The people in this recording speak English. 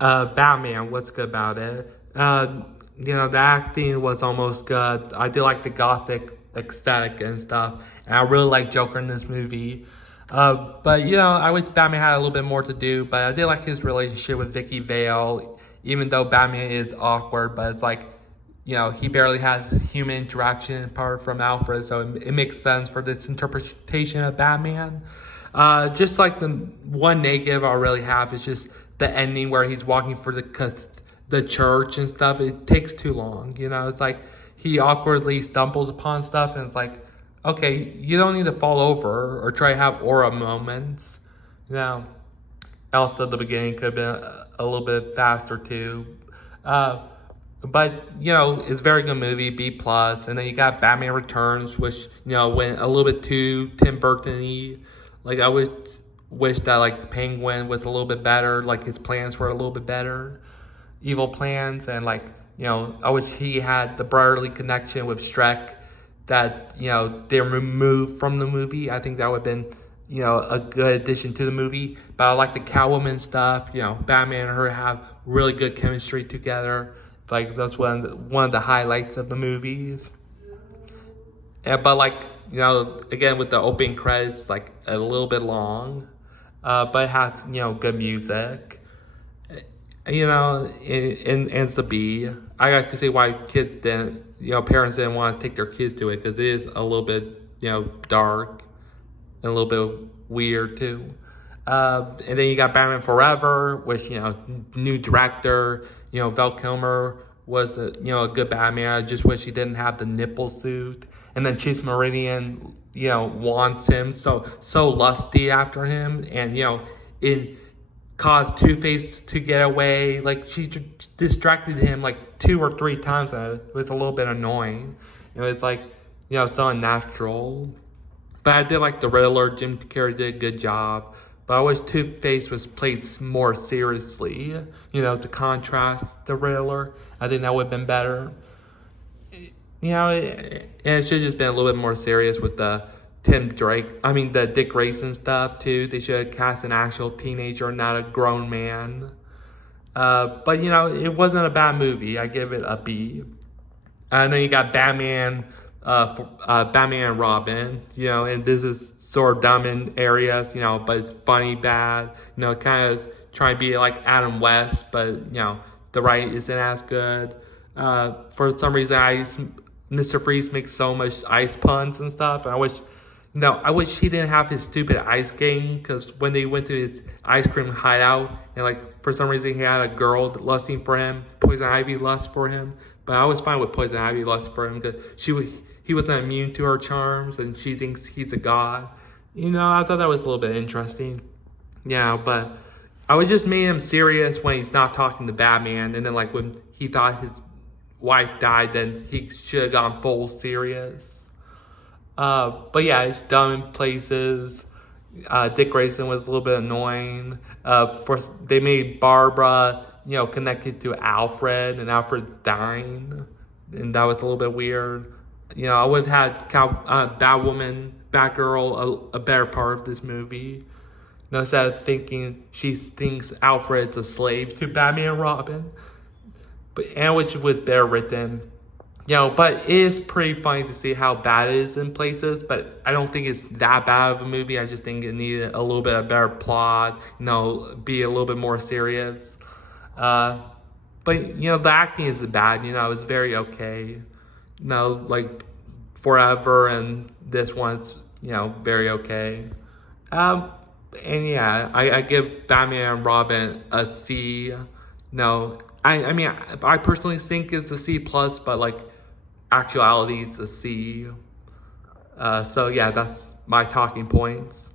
Batman, what's good about it? The acting was almost good. I did like the gothic aesthetic and stuff, and I really like Joker in this movie. But I wish Batman had a little bit more to do. But I did like his relationship with Vicky Vale, even though Batman is awkward. But it's like, he barely has human interaction apart from Alfred, so it makes sense for this interpretation of Batman. Just like the one negative I really have is just the ending where he's walking for the church and stuff. It takes too long. It's like he awkwardly stumbles upon stuff, and it's like, okay, you don't need to fall over or try to have aura moments. Also, the beginning could have been a little bit faster too. But it's a very good movie, B plus. And then you got Batman Returns, which went a little bit too Tim Burton-y. Like, I would wish that the Penguin was a little bit better, like his plans were a little bit better, evil plans, and I wish he had the brotherly connection with Shrek that they removed from the movie. I think that would have been a good addition to the movie. But I like the Catwoman stuff. Batman and her have really good chemistry together. Like, that's one of the highlights of the movies. But again, with the opening credits, a little bit long, but it has good music. And it's a B. I got to see why parents didn't want to take their kids to it, because it is a little bit dark and a little bit weird too. And then you got Batman Forever, which new director. Val Kilmer was a good Batman. I just wish he didn't have the nipple suit. And then Chase Meridian, wants him, so lusty after him, and it caused Two-Face to get away. She distracted him 2 or 3 times, and it was a little bit annoying. It was so unnatural. But I did like the Riddler. Jim Carrey did a good job. But I wish Two-Face was played more seriously, to contrast the Riddler. I think that would have been better. It should have just been a little bit more serious with the the Dick Grayson stuff too. They should have cast an actual teenager, not a grown man. But it wasn't a bad movie. I give it a B. And then you got Batman, Batman and Robin. And this is sort of dumb in areas, but it's funny bad. Kind of trying to be like Adam West, but the writing isn't as good. For some reason, Mr. Freeze makes so much ice puns and stuff, and I wish he didn't have his stupid ice game, because when they went to his ice cream hideout, and for some reason he had a girl lusting for him, Poison Ivy lust for him, but I was fine with Poison Ivy lust for him, because he wasn't immune to her charms, and she thinks he's a god. I thought that was a little bit interesting. But I was just made him serious when he's not talking to Batman, and then when he thought his wife died, then he should have gone full serious. But yeah, it's dumb in places. Dick Grayson was a little bit annoying. They made Barbara, connected to Alfred, and Alfred's dying, and that was a little bit weird. I would have had Batwoman, Batgirl, a better part of this movie. Instead of thinking she thinks Alfred's a slave to Batman and Robin. Which was better written. But it is pretty funny to see how bad it is in places. But I don't think it's that bad of a movie. I just think it needed a little bit of better plot. Be a little bit more serious. But the acting isn't bad. It was very okay. Forever, and this one's very okay. And yeah, I give Batman and Robin a C. I personally think it's a C plus, but actuality it's a C. So yeah, that's my talking points.